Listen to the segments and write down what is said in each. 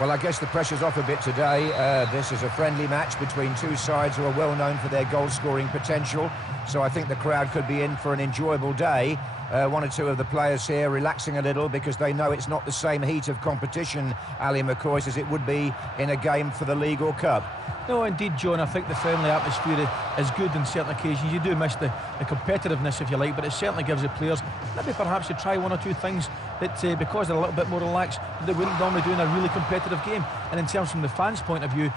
Well, I guess the pressure's off a bit today. This is a friendly match between two sides who are well known for their goal-scoring potential. So I think the crowd could be in for an enjoyable day. One or two of the players here relaxing a little because they know it's not the same heat of competition, Ali McCoy, as it would be in a game for the League or Cup. No, indeed, John, I think the friendly atmosphere is good on certain occasions. You do miss the competitiveness, if you like, but it certainly gives the players maybe perhaps to try one or two things that, because they're a little bit more relaxed, they wouldn't normally do in a really competitive game. And in terms from the fans' point of view,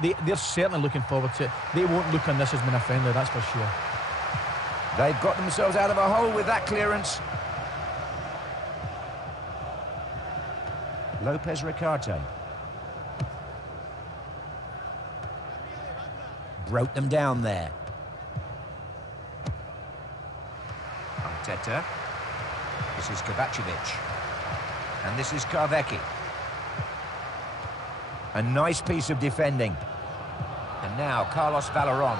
they're certainly looking forward to it. They won't look on this as being a friendly, that's for sure. They've got themselves out of a hole with that clearance. Lopez Ricarte. Broke them down there. Arteta. This is Kovacevic. And this is Karvecki. A nice piece of defending. And now Carlos Valeron.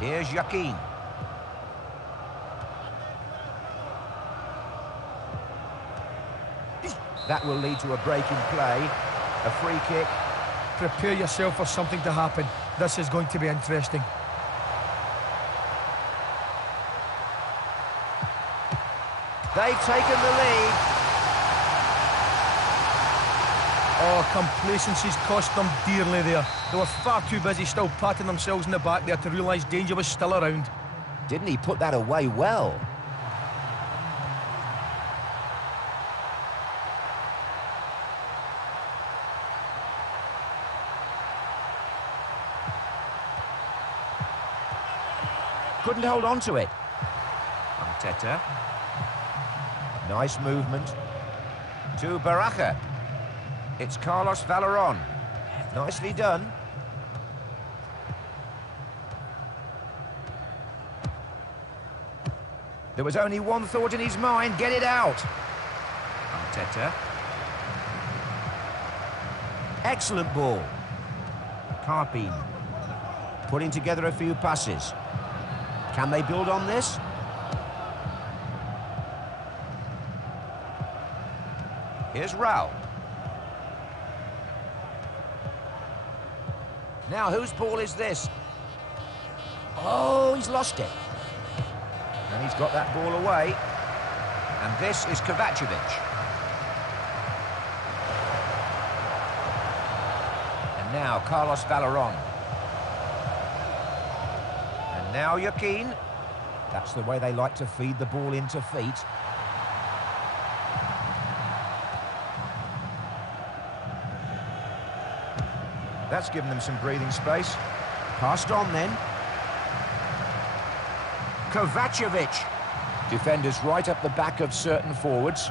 Here's Joaquin. That will lead to a break in play. A free kick. Prepare yourself for something to happen. This is going to be interesting. They've taken the lead. Oh, complacency's cost them dearly there. They were far too busy still patting themselves in the back there to realise danger was still around. Didn't he put that away well? Couldn't hold on to it. Arteta. Nice movement. To Baraja. It's Carlos Valeron. Nicely done. There was only one thought in his mind, get it out. Arteta. Excellent ball. Carpine. Putting together a few passes. Can they build on this? Here's Raul. Now, whose ball is this? Oh, he's lost it. And he's got that ball away. And this is Kovacevic. And now, Carlos Valeron. And now, Joaquin. That's the way they like to feed the ball into feet. That's given them some breathing space. Passed on then. Kovacevic. Defenders right up the back of certain forwards.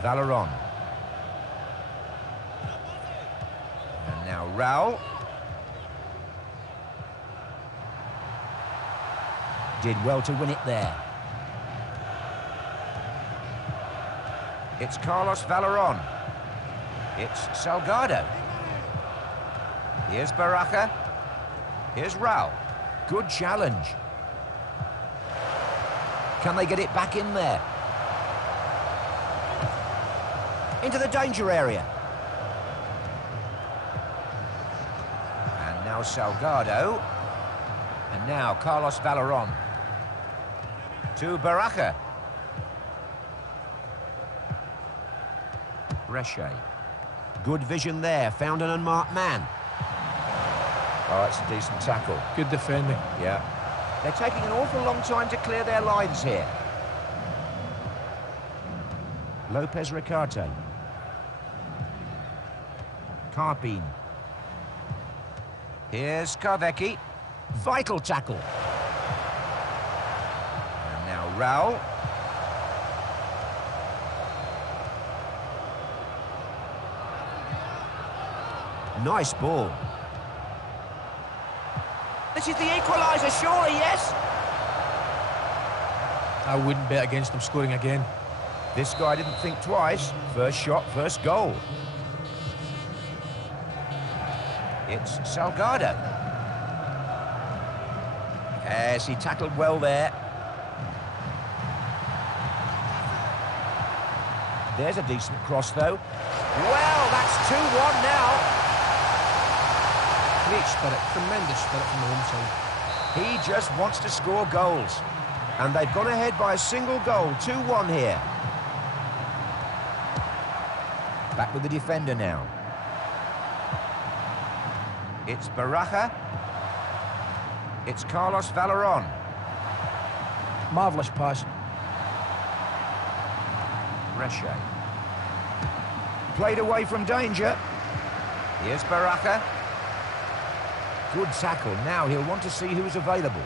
Valeron. And now Raul. Did well to win it there. It's Carlos Valeron. It's Salgado. Here's Baraja. Here's Raul. Good challenge. Can they get it back in there? Into the danger area. And now Salgado. And now Carlos Valeron. To Baraja. Brescia. Good vision there. Found an unmarked man. Oh, that's a decent tackle. Good defending. Yeah. They're taking an awful long time to clear their lines here. Lopez Ricarte. Carpine. Here's Karvecki. Vital tackle. And now Raul. Nice ball. This is the equaliser, surely, yes? I wouldn't bet against them scoring again. This guy didn't think twice. First shot, first goal. It's Salgado. Yes, he tackled well there. There's a decent cross, though. Well, that's 2-1 now. Great spirit, tremendous spirit from the home side. He just wants to score goals. And they've gone ahead by a single goal, 2-1 here. Back with the defender now. It's Baraja. It's Carlos Valeron. Marvellous pass. Reche. Played away from danger. Here's Baraja. Good tackle. Now he'll want to see who's available.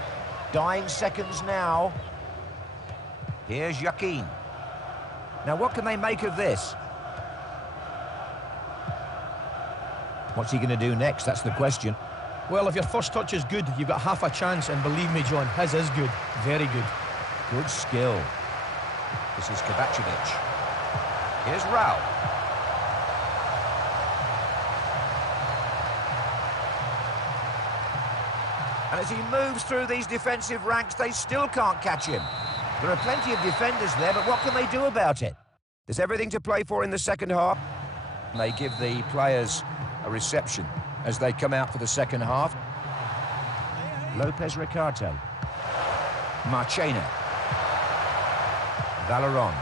Dying seconds now. Here's Joaquin. Now what can they make of this? What's he going to do next? That's the question. Well, if your first touch is good, you've got half a chance, and believe me, John, his is good. Very good. Good skill. This is Kovacevic. Here's Raul. And as he moves through these defensive ranks, they still can't catch him. There are plenty of defenders there, but what can they do about it? There's everything to play for in the second half. And they give the players a reception as they come out for the second half. Lopez Ricarte. Marchena. Valeron.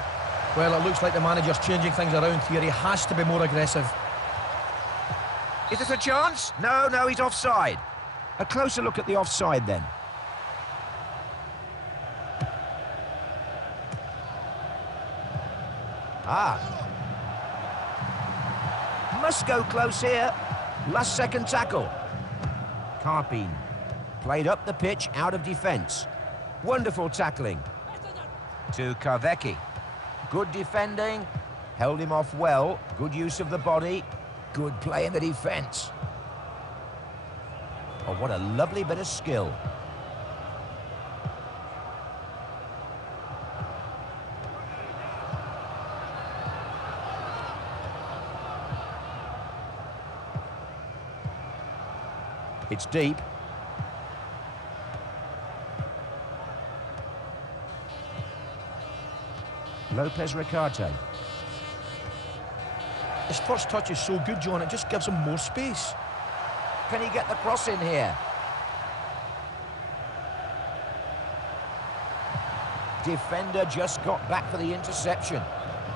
Well, it looks like the manager's changing things around here. He has to be more aggressive. Is this a chance? No, he's offside. A closer look at the offside then. Must go close here. Last second tackle. Carpine. Played up the pitch, out of defence. Wonderful tackling. To Carvecchi. Good defending. Held him off well. Good use of the body. Good play in the defence. Oh, what a lovely bit of skill. It's deep. Lopez Ricarte. His first touch is so good, John, it just gives him more space. Can he get the cross in here? Defender just got back for the interception.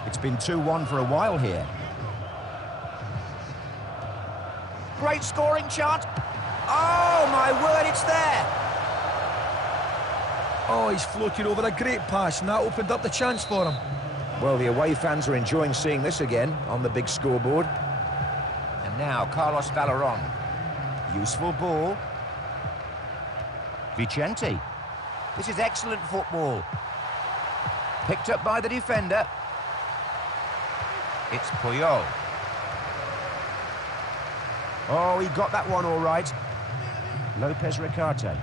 It's been 2-1 for a while here. Great scoring chance. Oh, my word, it's there. Oh, he's floated over a great pass, and that opened up the chance for him. Well, the away fans are enjoying seeing this again on the big scoreboard. And now, Carlos Valeron. Useful ball. Vicente. This is excellent football. Picked up by the defender. It's Puyol. Oh, he got that one all right. Lopez Ricarte.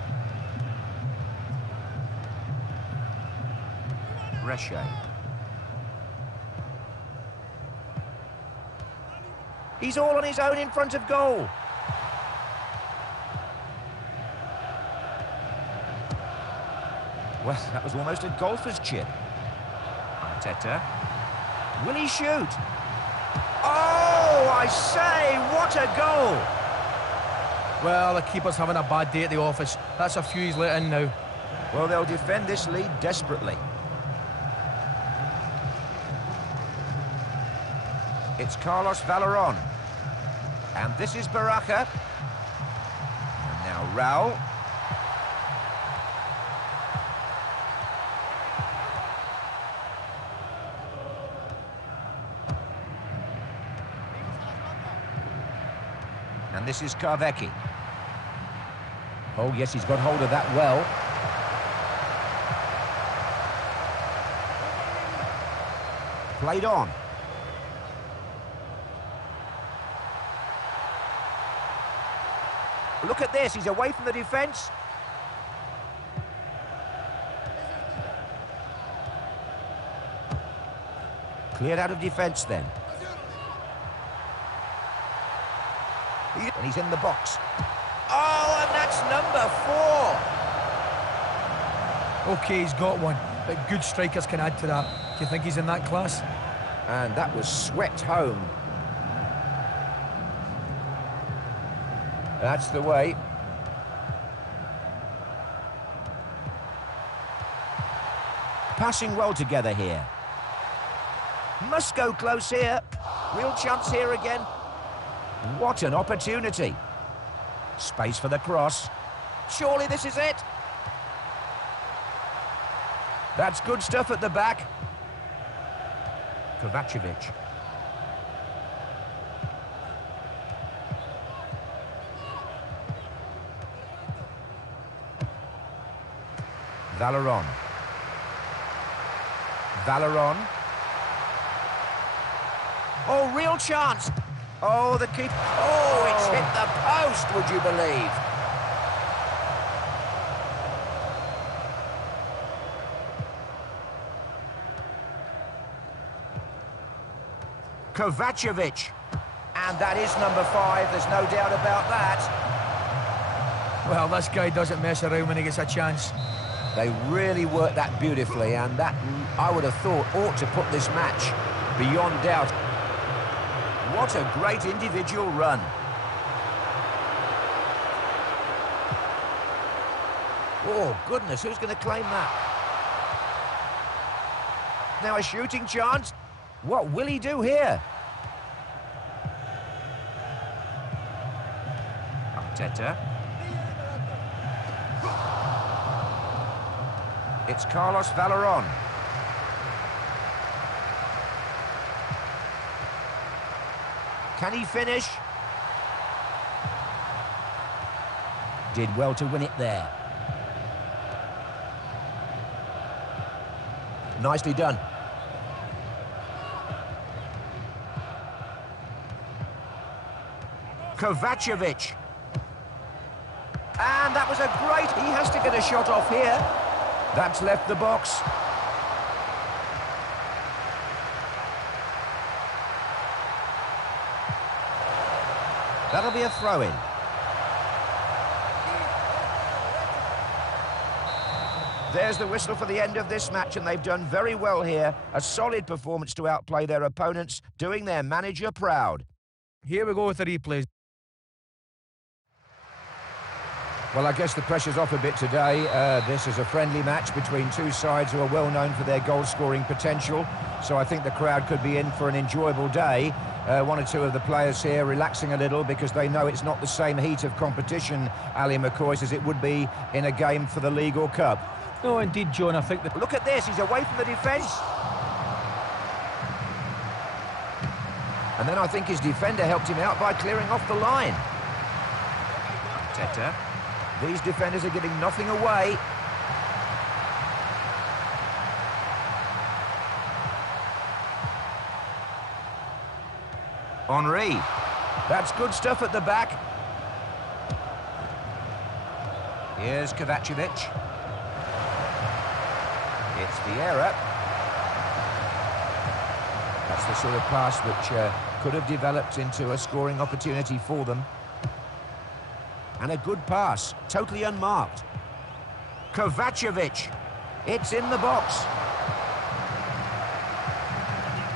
Reche. He's all on his own in front of goal. Well, that was almost a golfer's chip. Arteta. Will he shoot? Oh, I say, what a goal! Well, the keeper's having a bad day at the office. That's a few he's let in now. Well, they'll defend this lead desperately. It's Carlos Valeron. And this is Baraja. And now Raul. And this is Carvecchi. Oh, yes, he's got hold of that well. Played on. Look at this, he's away from the defence. Cleared out of defence then. And he's in the box. Oh, and that's number 4. Okay, he's got one, but good strikers can add to that. Do you think he's in that class? And that was swept home. That's the way. Passing well together here. Must go close here. Real chance here again. What an opportunity. Space for the cross. Surely this is it. That's good stuff at the back. Kovacevic. Valeron. Valeron. Oh, real chance. Oh, the keeper. Oh, it's hit the post, would you believe? Kovacevic. And that is number 5, there's no doubt about that. Well, this guy doesn't mess around when he gets a chance. They really worked that beautifully, and that, I would have thought, ought to put this match beyond doubt. What a great individual run. Oh, goodness, who's going to claim that? Now a shooting chance. What will he do here? Arteta. It's Carlos Valeron. Can he finish? Did well to win it there. Nicely done. Kovacevic. And that was a great... He has to get a shot off here. That's left the box. That'll be a throw-in. There's the whistle for the end of this match, and they've done very well here. A solid performance to outplay their opponents, doing their manager proud. Here we go with the replays. Well, I guess the pressure's off a bit today. This is a friendly match between two sides who are well known for their goal-scoring potential. So I think the crowd could be in for an enjoyable day. One or two of the players here relaxing a little because they know it's not the same heat of competition, Ali McCoy, as it would be in a game for the League or Cup. No, indeed, John, I think that... Look at this, he's away from the defence. And then I think his defender helped him out by clearing off the line. Arteta. These defenders are getting nothing away. Henry. That's good stuff at the back. Here's Kovacevic. It's Vieira. That's the sort of pass which could have developed into a scoring opportunity for them. And a good pass, totally unmarked. Kovacevic. It's in the box.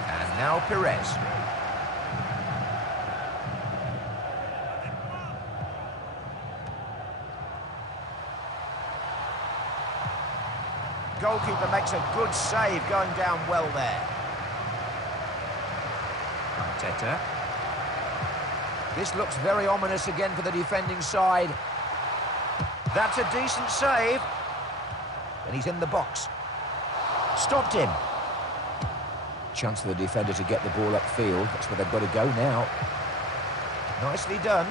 And now Perez. Goalkeeper makes a good save, going down well there. Arteta. This looks very ominous again for the defending side. That's a decent save. And he's in the box. Stopped him. Chance for the defender to get the ball upfield. That's where they've got to go now. Nicely done.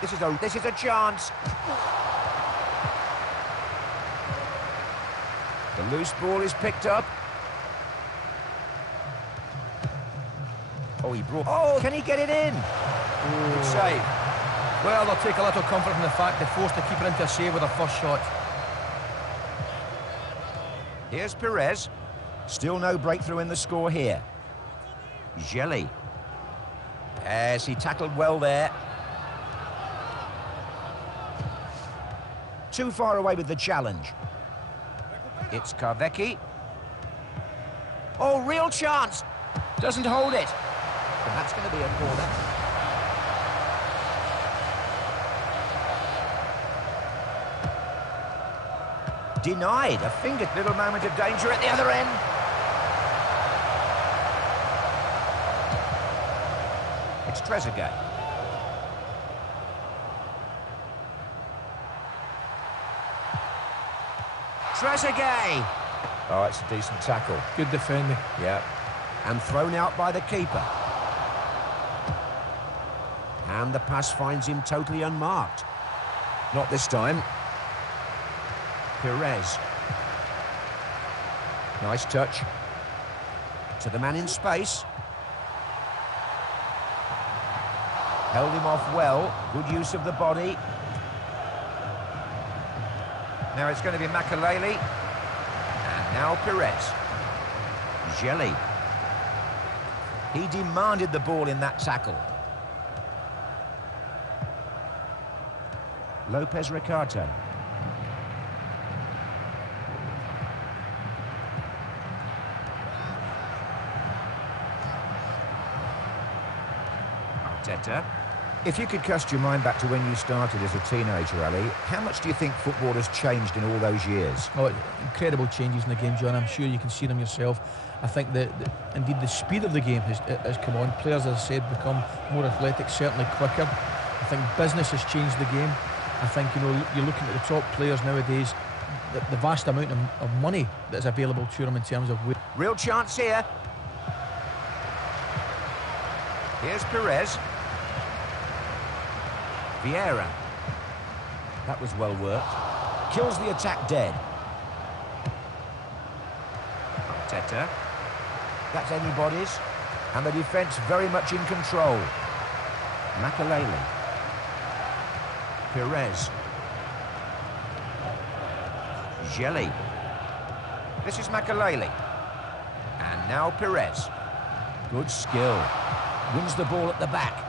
This is a chance. The loose ball is picked up. Oh, he brought... Oh, can he get it in? Good save. Well, they'll take a little comfort from the fact they forced the keeper into a save with their first shot. Here's Perez. Still no breakthrough in the score here. Jelly. Yes, he tackled well there. Too far away with the challenge. It's Carvecchi. Oh, real chance. Doesn't hold it. And that's going to be a corner. Denied. A fingered little moment of danger at the other end. It's Trezeguet. Trezeguet! Oh, it's a decent tackle. Good defending. Yeah. And thrown out by the keeper. And the pass finds him totally unmarked. Not this time. Perez. Nice touch. To the man in space. Held him off well. Good use of the body. Now it's going to be Makaleli. And now Perez. Jelly. He demanded the ball in that tackle. Lopez Ricardo. Arteta. If you could cast your mind back to when you started as a teenager, Ali, how much do you think football has changed in all those years? Oh, incredible changes in the game, John. I'm sure you can see them yourself. I think that indeed the speed of the game has come on. Players, as I said, become more athletic, certainly quicker. I think business has changed the game. I think, you know, you're looking at the top players nowadays, the vast amount of money that is available to them in terms of... Real chance here. Here's Perez. Vieira. That was well worked. Kills the attack dead. Arteta. That's anybody's. And the defence very much in control. Makaleli. Perez. Jelly. This is Makaleli. And now Perez. Good skill. Wins the ball at the back.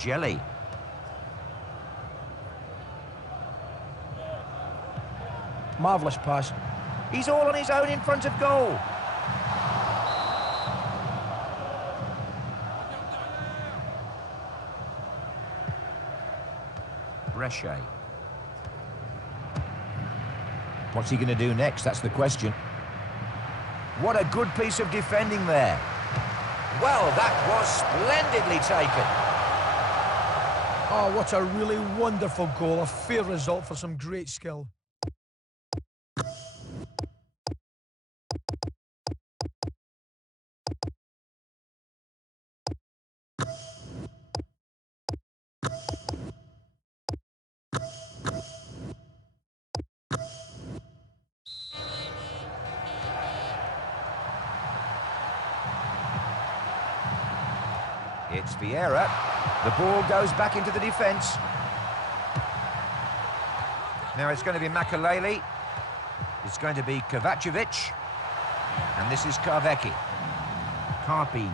Jelly. Marvellous pass. He's all on his own in front of goal. Brescia. What's he going to do next? That's the question. What a good piece of defending there. Well, that was splendidly taken. Oh, what a really wonderful goal. A fair result for some great skill. It's Vieira. The ball goes back into the defence. Now it's going to be Makaleli. It's going to be Kovacevic. And this is Carvecchi. Carpi.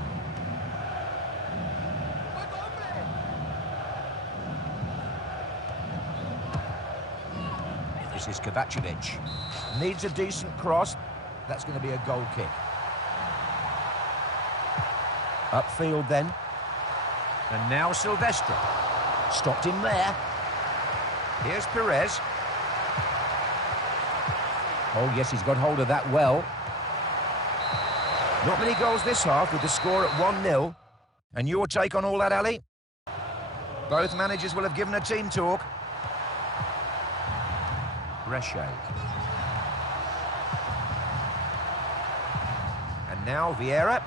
This is Kovacevic. Needs a decent cross. That's going to be a goal kick. Upfield then. And now Silvestre. Stopped him there. Here's Perez. Oh, yes, he's got hold of that well. Not many goals this half with the score at 1-0. And your take on all that, Ali? Both managers will have given a team talk. Brescia. And now Vieira.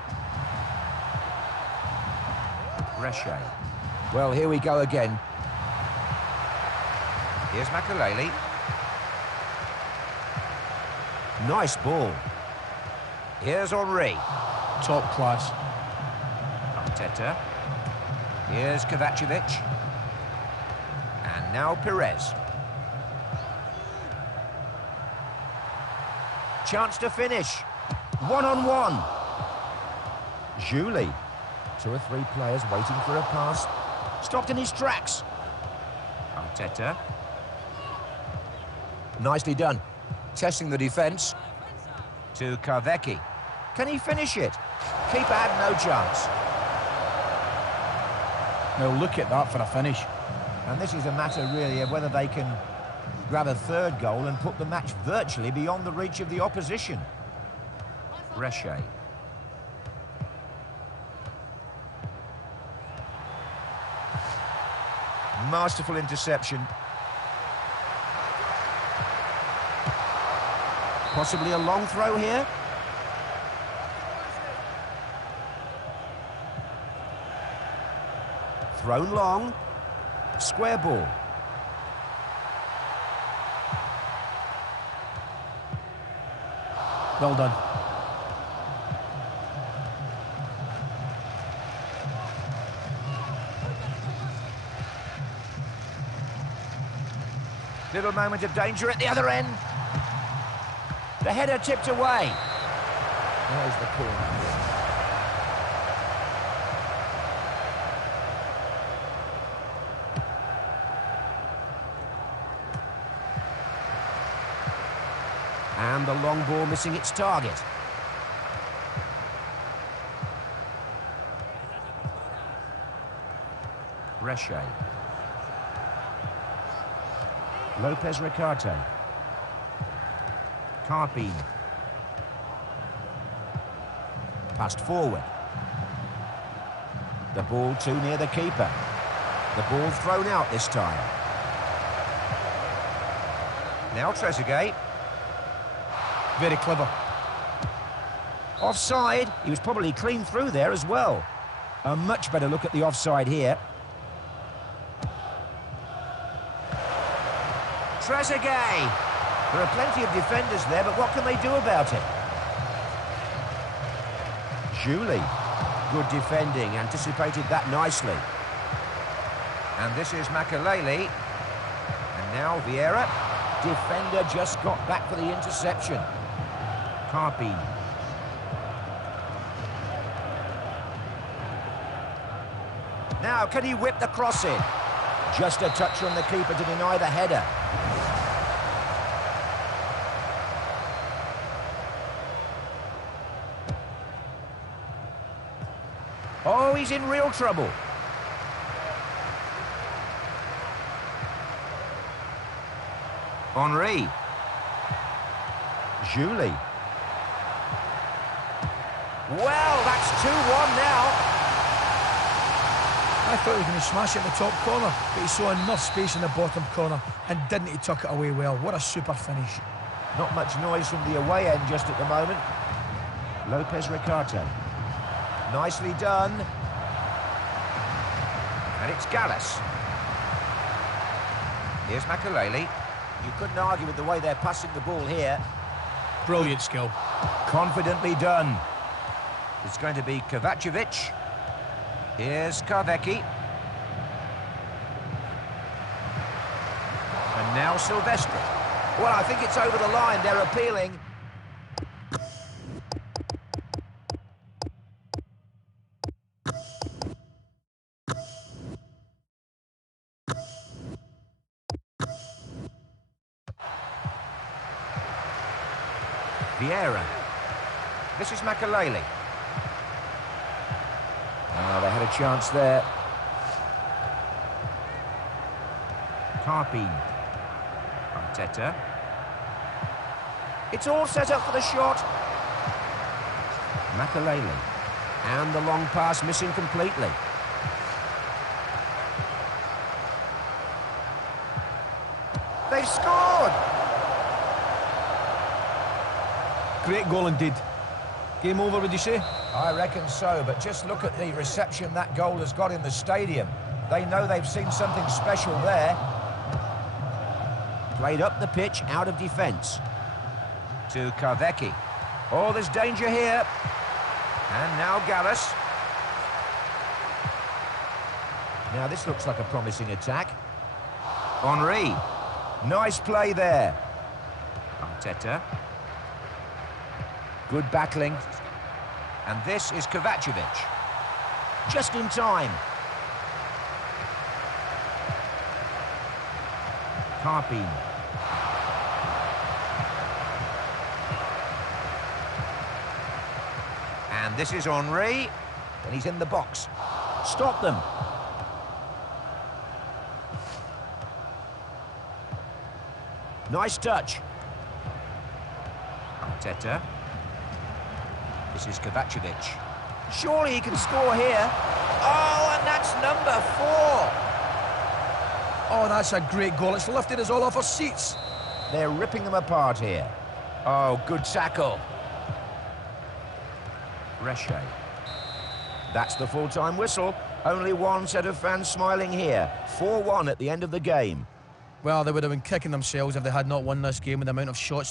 Brescia. Well, here we go again. Here's Makaleli. Nice ball. Here's Henry. Top class. Arteta. Here's Kovacevic. And now Perez. Chance to finish. One-on-one. Julie. 2 or 3 players waiting for a pass. Stopped in his tracks. Arteta. Nicely done. Testing the defence. To Kavecki. Can he finish it? Keeper had no chance. Now look at that for a finish. And this is a matter really of whether they can grab a third goal and put the match virtually beyond the reach of the opposition. Reche. Masterful interception. Possibly a long throw here. Thrown long. Square ball. Well done. Little moment of danger at the other end. The header tipped away. There's the corner. And the long ball missing its target. Reche. Lopez Ricarte. Carpine. Passed forward. The ball too near the keeper. The ball thrown out this time. Now Trezeguet. Very clever. Offside. He was probably clean through there as well. A much better look at the offside here. Trezeguet. There are plenty of defenders there, but what can they do about it? Julie. Good defending, anticipated that nicely. And this is Makaleli. And now Vieira. Defender just got back for the interception. Carpine. Now, can he whip the cross in? Just a touch from the keeper to deny the header. Oh, he's in real trouble. Henry. Julie. Well, that's 2-1 now. I thought he was going to smash it in the top corner, but he saw enough space in the bottom corner and didn't he tuck it away well. What a super finish. Not much noise from the away end just at the moment. Lopez Ricarte. Nicely done. And it's Gallus. Here's Makaleli. You couldn't argue with the way they're passing the ball here. Brilliant skill. Confidently done. It's going to be Kovacevic. Here's Kavecki. And now Silvestri. Well, I think it's over the line. They're appealing. Vieira. This is Makaleli. Oh, they had a chance there. Carpine. Arteta. It's all set up for the shot. Makaleli. And the long pass missing completely. They've scored! Great goal indeed. Game over, would you say? I reckon so, but just look at the reception that goal has got in the stadium. They know they've seen something special there. Played up the pitch, out of defence. To Kavecki. Oh, there's danger here. And now Gallus. Now this looks like a promising attack. Henry. Nice play there. Arteta. Good battling. And this is Kovacevic. Just in time. Carpine. And this is Henry, and he's in the box. Stop them. Nice touch. Teta. This is Kovacevic. Surely he can score here. Oh, and that's number 4. Oh, that's a great goal. It's lifted us all off our seats. They're ripping them apart here. Oh, good tackle. Reshe. That's the full-time whistle. Only one set of fans smiling here. 4-1 at the end of the game. Well, they would have been kicking themselves if they had not won this game with the amount of shots they